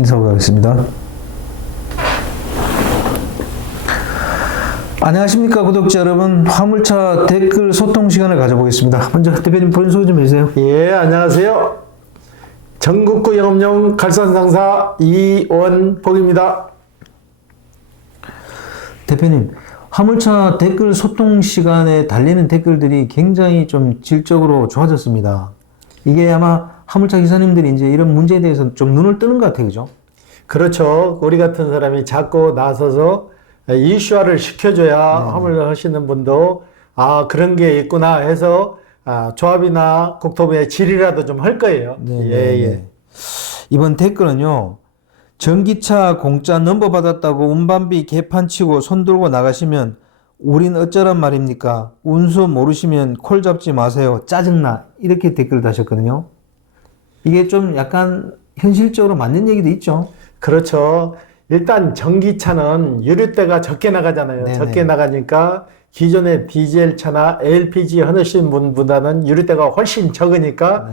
인사하고 가겠습니다. 안녕하십니까 구독자 여러분, 화물차 댓글 소통 시간을 가져보겠습니다. 먼저 대표님 본인 소개 좀 해주세요. 예, 안녕하세요. 전국구 영업용 갈선상사 이원복입니다. 대표님, 화물차 댓글 소통 시간에 달리는 댓글들이 굉장히 좀 질적으로 좋아졌습니다. 이게 아마 화물차 기사님들이 이제 이런 문제에 대해서 좀 눈을 뜨는 것 같아요, 그죠? 그렇죠. 우리 같은 사람이 자꾸 나서서 이슈화를 시켜줘야 화물을 하시는 분도 그런 게 있구나 해서 조합이나 국토부의 질이라도 좀 할 거예요. 예. 이번 댓글은요, 전기차 공짜 넘버 받았다고 운반비 개판 치고 손 들고 나가시면 우린 어쩌란 말입니까? 운수 모르시면 콜 잡지 마세요. 짜증나. 이렇게 댓글을 다셨거든요. 이게 좀 약간 현실적으로 맞는 얘기도 있죠. 그렇죠. 일단 전기차는 유류대가 적게 나가잖아요. 네네. 적게 나가니까 기존의 디젤차나 LPG 하시는 분보다는 유류대가 훨씬 적으니까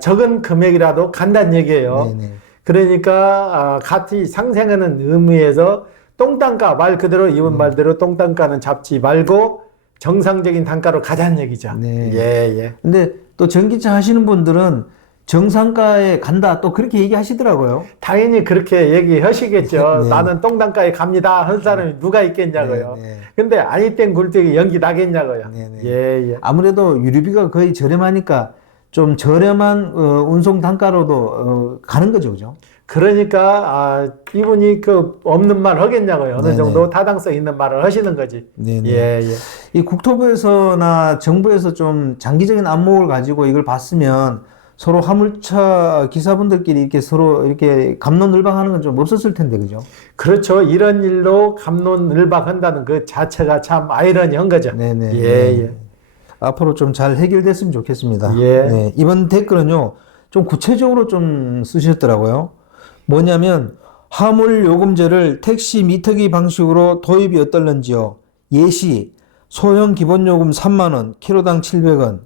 적은 금액이라도 간다는 얘기예요. 네네. 그러니까 같이 상생하는 의미에서 똥단가, 말 그대로 이분 말대로 똥단가는 잡지 말고 정상적인 단가로 가자는 얘기죠. 네. 예. 근데 또 전기차 하시는 분들은 정상가에 간다 또 그렇게 얘기하시더라고요. 당연히 그렇게 얘기하시겠죠. 네. 나는 똥단가에 갑니다 하는 사람이 누가 있겠냐고요. 네. 근데 아니 땐 굴뚝이 연기 나겠냐고요. 네네. 예. 아무래도 유류비가 거의 저렴하니까 좀 저렴한 운송 단가로도 가는 거죠, 그죠? 그러니까 이분이 그 없는 말 하겠냐고요. 어느 네네. 정도 타당성 있는 말을 하시는 거지. 네네. 예. 이 국토부에서나 정부에서 좀 장기적인 안목을 가지고 이걸 봤으면 서로 화물차 기사분들끼리 이렇게 서로 이렇게 갑론을박하는 건 좀 없었을 텐데, 그죠? 그렇죠. 이런 일로 갑론을박한다는 그 자체가 참 아이러니한 거죠. 네네. 예. 앞으로 좀 잘 해결됐으면 좋겠습니다. 예. 네, 이번 댓글은요, 좀 구체적으로 좀 쓰셨더라고요. 뭐냐면, 화물 요금제를 택시 미터기 방식으로 도입이 어떨는지요. 예시, 소형 기본요금 3만원, 키로당 700원,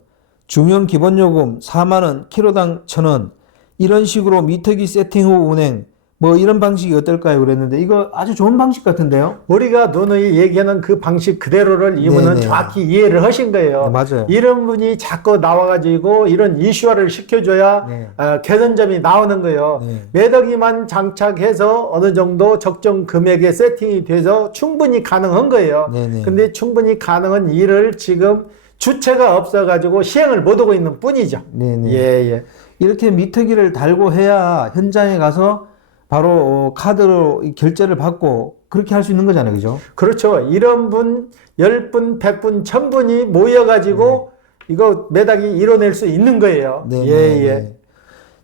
중형 기본요금 4만원, 키로당 1000원, 이런 식으로 미터기 세팅 후 운행, 뭐 이런 방식이 어떨까요? 그랬는데, 이거 아주 좋은 방식 같은데요? 우리가 누누이 얘기하는 그 방식 그대로를 이분은 네네. 정확히 이해를 하신 거예요. 네, 맞아요. 이런 분이 자꾸 나와가지고 이런 이슈화를 시켜줘야 네. 개선점이 나오는 거예요. 네. 매덕이만 장착해서 어느 정도 적정 금액에 세팅이 돼서 충분히 가능한 거예요. 네네. 근데 충분히 가능한 일을 지금 주체가 없어가지고 시행을 못하고 있는 뿐이죠. 네네. 예. 이렇게 미터기를 달고 해야 현장에 가서 바로 카드로 결제를 받고 그렇게 할 수 있는 거잖아요, 그죠? 그렇죠. 이런 분 10분, 100분, 1000분이 모여가지고 이거 매닥이 이뤄낼 수 있는 거예요. 네. 예.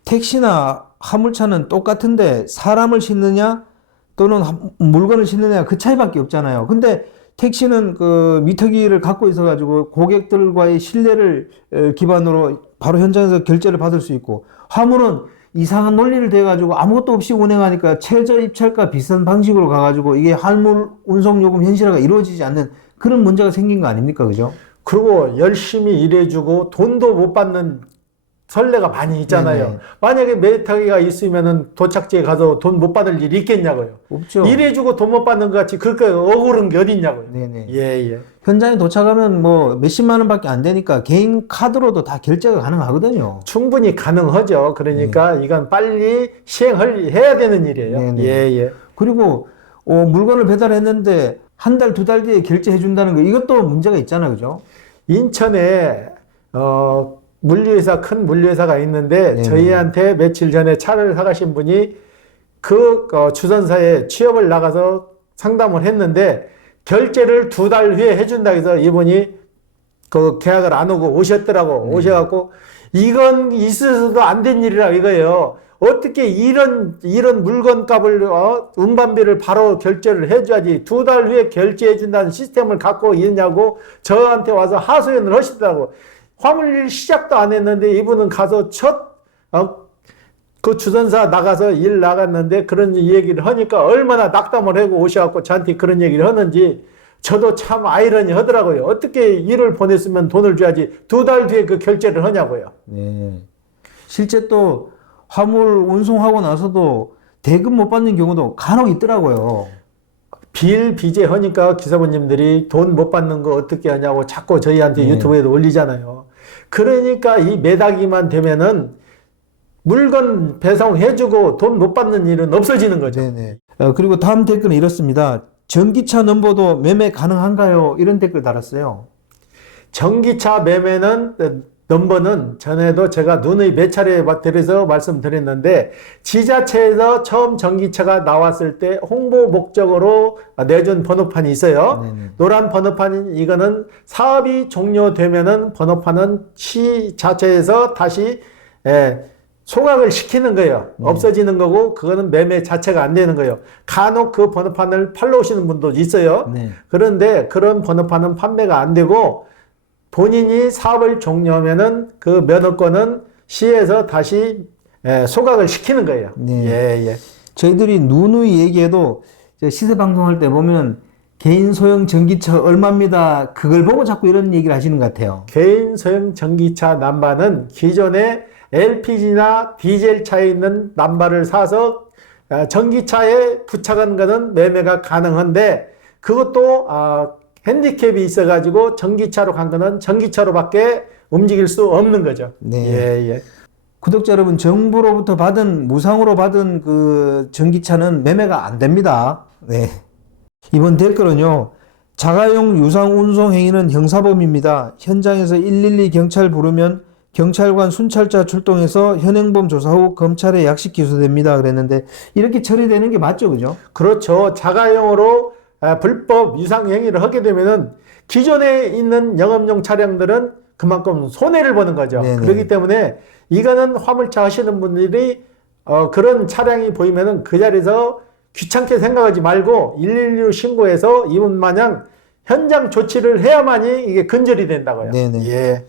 택시나 화물차는 똑같은데 사람을 싣느냐 또는 물건을 싣느냐 그 차이밖에 없잖아요. 근데 택시는 그 미터기를 갖고 있어가지고 고객들과의 신뢰를 기반으로 바로 현장에서 결제를 받을 수 있고, 화물은 이상한 논리를 대가지고 아무것도 없이 운행하니까 최저 입찰가 비싼 방식으로 가가지고 이게 화물 운송요금 현실화가 이루어지지 않는 그런 문제가 생긴 거 아닙니까? 그죠? 그리고 열심히 일해주고 돈도 못 받는 선례가 많이 있잖아요. 네네. 만약에 메타기가 있으면은 도착지에 가서 돈 못 받을 일이 있겠냐고요. 없죠. 일해주고 돈 못 받는 것 같이 그렇게 억울한 게 어딨냐고요. 네네. 예. 현장에 도착하면 뭐 몇십만 원밖에 안 되니까 개인 카드로도 다 결제가 가능하거든요. 충분히 가능하죠. 그러니까 이건 빨리 시행해야 되는 일이에요. 네네. 예. 그리고 물건을 배달했는데 한 달, 두 달 뒤에 결제해 준다는 거, 이것도 문제가 있잖아요, 그죠? 인천에 물류회사, 큰 물류회사가 있는데 네네. 저희한테 며칠 전에 차를 사가신 분이 그 주선사에 취업을 나가서 상담을 했는데 결제를 2달 후에 해준다 해서 이분이 그 계약을 안 오고 오셨더라고. 오셔갖고 이건 있어서도 안 된 일이라 이거예요. 어떻게 이런 물건값을 운반비를 바로 결제를 해줘야지 2달 후에 결제해준다는 시스템을 갖고 있냐고 저한테 와서 하소연을 하시더라고. 화물일 시작도 안 했는데 이분은 가서 그 주선사 나가서 일 나갔는데 그런 얘기를 하니까 얼마나 낙담을 하고 오셔갖고 저한테 그런 얘기를 하는지 저도 참 아이러니 하더라고요. 어떻게 일을 보냈으면 돈을 줘야지 2달 뒤에 그 결제를 하냐고요. 네. 실제 또 화물 운송하고 나서도 대금 못 받는 경우도 간혹 있더라고요. 비일비재하니까 기사분님들이 돈 못 받는 거 어떻게 하냐고 자꾸 저희한테 유튜브에도 올리잖아요. 그러니까 이 매다기만 되면은 물건 배송해주고 돈 못 받는 일은 없어지는 거죠. 네네. 그리고 다음 댓글은 이렇습니다. 전기차 넘버도 매매 가능한가요? 이런 댓글 달았어요. 전기차 매매는 넘버는 전에도 제가 눈의 몇 차례 드려서 말씀드렸는데 지자체에서 처음 전기차가 나왔을 때 홍보 목적으로 내준 번호판이 있어요. 네네. 노란 번호판 이거는 사업이 종료되면은 번호판은 시 자체에서 다시 소각을 시키는 거예요. 없어지는 거고 그거는 매매 자체가 안 되는 거예요. 간혹 그 번호판을 팔러 오시는 분도 있어요. 네. 그런데 그런 번호판은 판매가 안 되고 본인이 사업을 종료하면은 그 면허권은 시에서 다시 소각을 시키는 거예요. 네. 예. 저희들이 누누이 얘기해도 시세 방송할 때 보면 개인 소형 전기차 얼마입니다. 그걸 보고 자꾸 이런 얘기를 하시는 것 같아요. 개인 소형 전기차 남바는 기존에 LPG나 디젤 차에 있는 남바를 사서 전기차에 부착한 것은 매매가 가능한데 그것도 핸디캡이 있어가지고 전기차로 간 거는 전기차로밖에 움직일 수 없는 거죠. 네. 예. 구독자 여러분, 정부로부터 받은, 무상으로 받은 그 전기차는 매매가 안 됩니다. 네. 이번 댓글은요. 자가용 유상 운송 행위는 형사범입니다. 현장에서 112 경찰 부르면 경찰관 순찰차 출동해서 현행범 조사 후 검찰에 약식 기소됩니다. 그랬는데 이렇게 처리되는 게 맞죠, 그죠? 그렇죠. 자가용으로 불법 유상 행위를 하게 되면은 기존에 있는 영업용 차량들은 그만큼 손해를 보는 거죠. 네네. 그렇기 때문에 이거는 화물차 하시는 분들이 그런 차량이 보이면은 그 자리에서 귀찮게 생각하지 말고 112로 신고해서 이분 마냥 현장 조치를 해야만이 이게 근절이 된다고요. 네네. 예.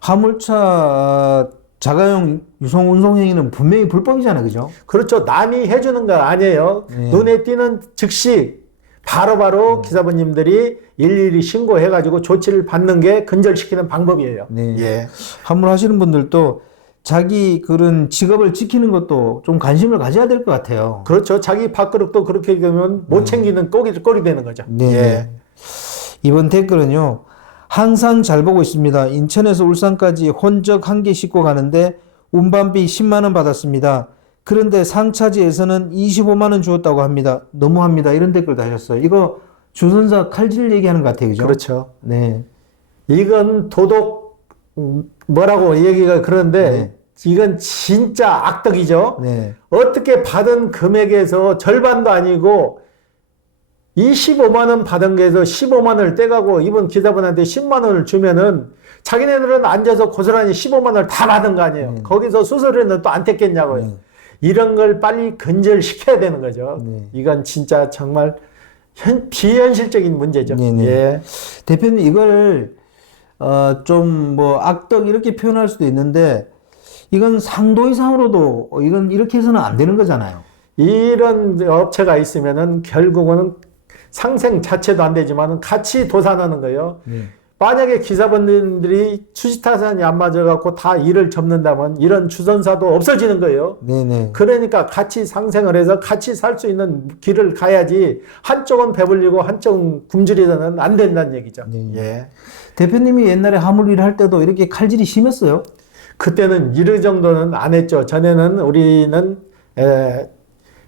화물차 자가용 유성 운송 행위는 분명히 불법이잖아요, 그죠? 그렇죠. 남이 해주는 거 아니에요. 네. 눈에 띄는 즉시 바로바로 기사분님들이 일일이 신고해가지고 조치를 받는 게 근절시키는 방법이에요. 네. 예. 화물 하시는 분들도 자기 그런 직업을 지키는 것도 좀 관심을 가져야 될 것 같아요. 그렇죠. 자기 밥그릇도 그렇게 되면 못 챙기는 꼴이 되는 거죠. 네. 예. 이번 댓글은요. 항상 잘 보고 있습니다. 인천에서 울산까지 혼적 한 개 싣고 가는데 운반비 10만 원 받았습니다. 그런데 상차지에서는 25만 원 주었다고 합니다. 너무합니다. 이런 댓글 다셨어요. 이거 주선사 칼질 얘기하는 것 같아요. 그죠? 그렇죠. 네. 이건 도덕 뭐라고 얘기가 그런데 이건 진짜 악덕이죠. 네. 어떻게 받은 금액에서 절반도 아니고 25만 원 받은 게에서 15만 원을 떼가고 이번 기사분한테 10만 원을 주면은 자기네들은 앉아서 고스란히 15만 원을 다 받은 거 아니에요. 거기서 수수료는 또 안 떼겠냐고요. 이런 걸 빨리 근절시켜야 되는 거죠. 이건 진짜 정말 비현실적인 문제죠. 네네. 예. 대표님 이걸 좀 뭐 악덕 이렇게 표현할 수도 있는데 이건 상도 이상으로도 이건 이렇게 해서는 안 되는 거잖아요. 이런 업체가 있으면은 결국은 상생 자체도 안 되지만 같이 도산하는 거예요. 만약에 기사분들이 수지타산이 안 맞아갖고 다 일을 접는다면 이런 주선사도 없어지는 거예요. 네네. 그러니까 같이 상생을 해서 같이 살 수 있는 길을 가야지 한쪽은 배불리고 한쪽은 굶주리서는 안 된다는 얘기죠. 예. 대표님이 옛날에 화물 일을 할 때도 이렇게 칼질이 심했어요? 그때는 이런 정도는 안 했죠. 전에는 우리는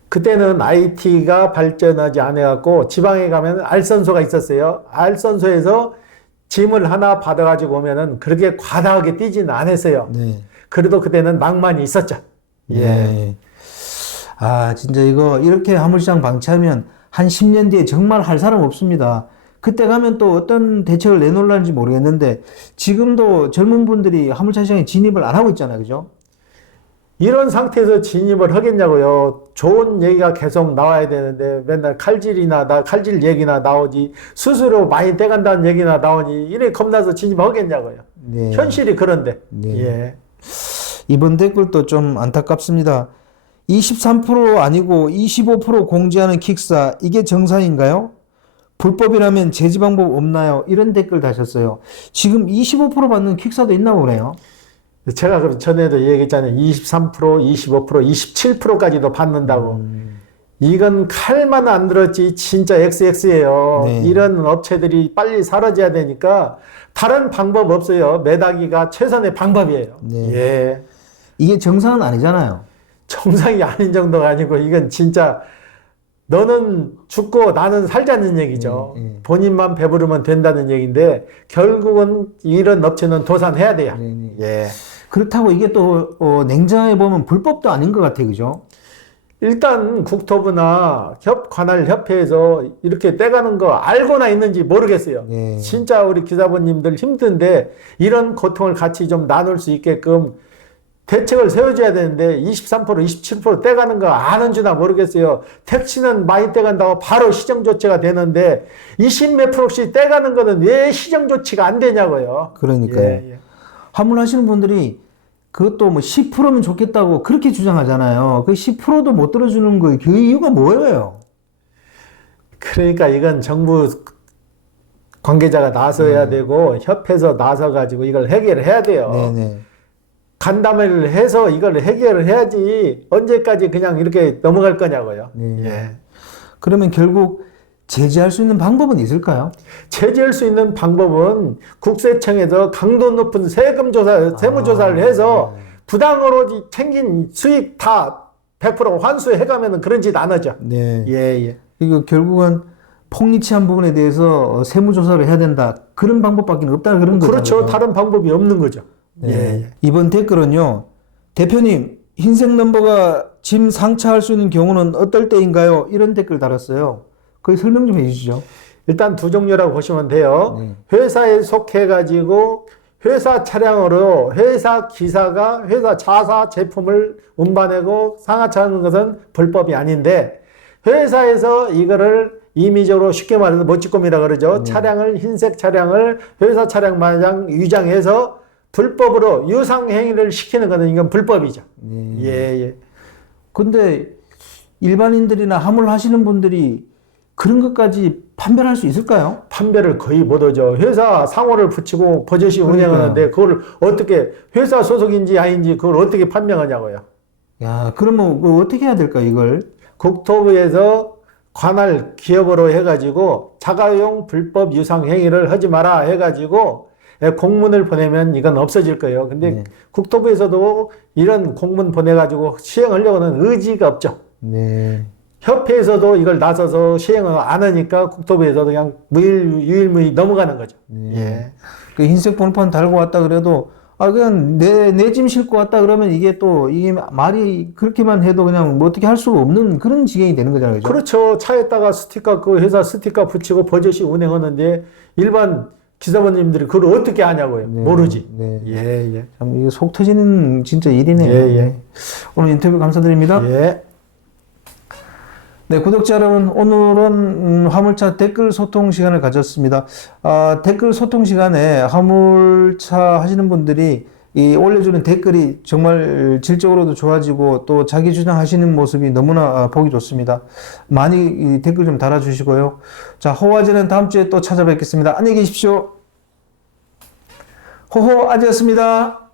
그때는 IT가 발전하지 않아갖고 지방에 가면 알선소가 있었어요. 알선소에서 짐을 하나 받아가지고 오면은 그렇게 과다하게 뛰지는 않았어요. 네. 그래도 그때는 낭만이 있었죠. 예. 네. 아, 진짜 이거 이렇게 화물시장 방치하면 한 10년 뒤에 정말 할 사람 없습니다. 그때 가면 또 어떤 대책을 내놓을는지 모르겠는데 지금도 젊은 분들이 화물차 시장에 진입을 안 하고 있잖아요. 그죠? 이런 상태에서 진입을 하겠냐고요. 좋은 얘기가 계속 나와야 되는데 맨날 칼질 얘기나 나오지 수수료 많이 떼간다는 얘기나 나오니 이래 겁나서 진입하겠냐고요. 네. 현실이 그런데. 네. 예. 이번 댓글도 좀 안타깝습니다. 23% 아니고 25% 공지하는 킥사 이게 정상인가요? 불법이라면 제지 방법 없나요? 이런 댓글 다셨어요. 지금 25% 받는 킥사도 있나 보네요. 제가 그 전에도 얘기했잖아요. 23%, 25%, 27%까지도 받는다고. 이건 칼만 안 들었지 진짜 XX예요. 네. 이런 업체들이 빨리 사라져야 되니까 다른 방법 없어요. 매다기가 최선의 방법이에요. 네. 예. 이게 정상은 아니잖아요. 정상이 아닌 정도가 아니고 이건 진짜 너는 죽고 나는 살자는 얘기죠. 본인만 배부르면 된다는 얘기인데 결국은 이런 업체는 도산해야 돼요. 예. 그렇다고 이게 또 냉정하게 보면 불법도 아닌 것 같아요, 그죠? 일단 국토부나 관할 협회에서 이렇게 떼가는 거 알고나 있는지 모르겠어요. 네. 진짜 우리 기사부님들 힘든데 이런 고통을 같이 좀 나눌 수 있게끔 대책을 세워줘야 되는데 23%, 27% 떼가는 거 아는 줄나 모르겠어요. 택시는 많이 떼간다고 바로 시정조치가 되는데 20몇 프로씩 떼가는 거는 왜 시정조치가 안 되냐고요. 그러니까요. 예. 화물하시는 분들이 그것도 뭐 10%면 좋겠다고 그렇게 주장하잖아요. 그 10%도 못 들어주는 거, 그 이유가 뭐예요? 그러니까 이건 정부 관계자가 나서야 되고 협회에서 나서가지고 이걸 해결해야 돼요. 네네. 간담회를 해서 이걸 해결을 해야지 언제까지 그냥 이렇게 넘어갈 거냐고요. 네. 예. 그러면 결국 제재할 수 있는 방법은 있을까요? 제재할 수 있는 방법은 국세청에서 강도 높은 세무조사를 해서 부당으로 챙긴 수익 다 100% 환수해가면 그런 짓 안 하죠. 네. 예. 이거 결국은 폭리치한 부분에 대해서 세무조사를 해야 된다. 그런 방법밖에 없다. 그런 거죠. 그렇죠. 다른 방법이 없는 거죠. 네. 예. 이번 댓글은요. 대표님, 흰색 넘버가 짐 상차할 수 있는 경우는 어떨 때인가요? 이런 댓글 달았어요. 거기 설명 좀 해주시죠. 일단 두 종류라고 보시면 돼요. 네. 회사에 속해가지고 회사 차량으로 회사 기사가 회사 자사 제품을 운반하고 상하차하는 것은 불법이 아닌데 회사에서 이거를 임의적으로 쉽게 말해서 멋지꼼이라 그러죠. 차량을 흰색 차량을 회사 차량 마냥 위장해서 불법으로 유상행위를 시키는 것은 이건 불법이죠. 예. 근데 일반인들이나 화물 하시는 분들이 그런 것까지 판별할 수 있을까요? 판별을 거의 못하죠. 회사 상호를 붙이고 버젓이 운행하는데 그걸 어떻게 회사 소속인지 아닌지 그걸 어떻게 판명하냐고요. 야, 그러면 그거 어떻게 해야 될까 이걸? 국토부에서 관할 기업으로 해가지고 자가용 불법 유상 행위를 하지 마라 해가지고 공문을 보내면 이건 없어질 거예요. 근데 국토부에서도 이런 공문 보내가지고 시행하려고는 의지가 없죠. 네. 협회에서도 이걸 나서서 시행을 안 하니까 국토부에서도 그냥 유일무이 넘어가는 거죠. 예. 그 흰색 번호판 달고 왔다 그래도 그냥 내 짐 싣고 왔다 그러면 이게 말이 그렇게만 해도 그냥 뭐 어떻게 할 수가 없는 그런 지경이 되는 거잖아요. 그죠? 그렇죠. 차에다가 그 회사 스티커 붙이고 버젓이 운행하는데 일반 기사원님들이 그걸 어떻게 아냐고요. 모르지. 네. 예. 참 이게 속 터지는 진짜 일이네요. 예. 오늘 인터뷰 감사드립니다. 예. 네, 구독자 여러분, 오늘은 화물차 댓글 소통 시간을 가졌습니다. 댓글 소통 시간에 화물차 하시는 분들이 올려주는 댓글이 정말 질적으로도 좋아지고 또 자기 주장하시는 모습이 너무나 보기 좋습니다. 많이 이 댓글 좀 달아주시고요. 자, 호화제는 다음 주에 또 찾아뵙겠습니다. 안녕히 계십시오. 호호 아재였습니다.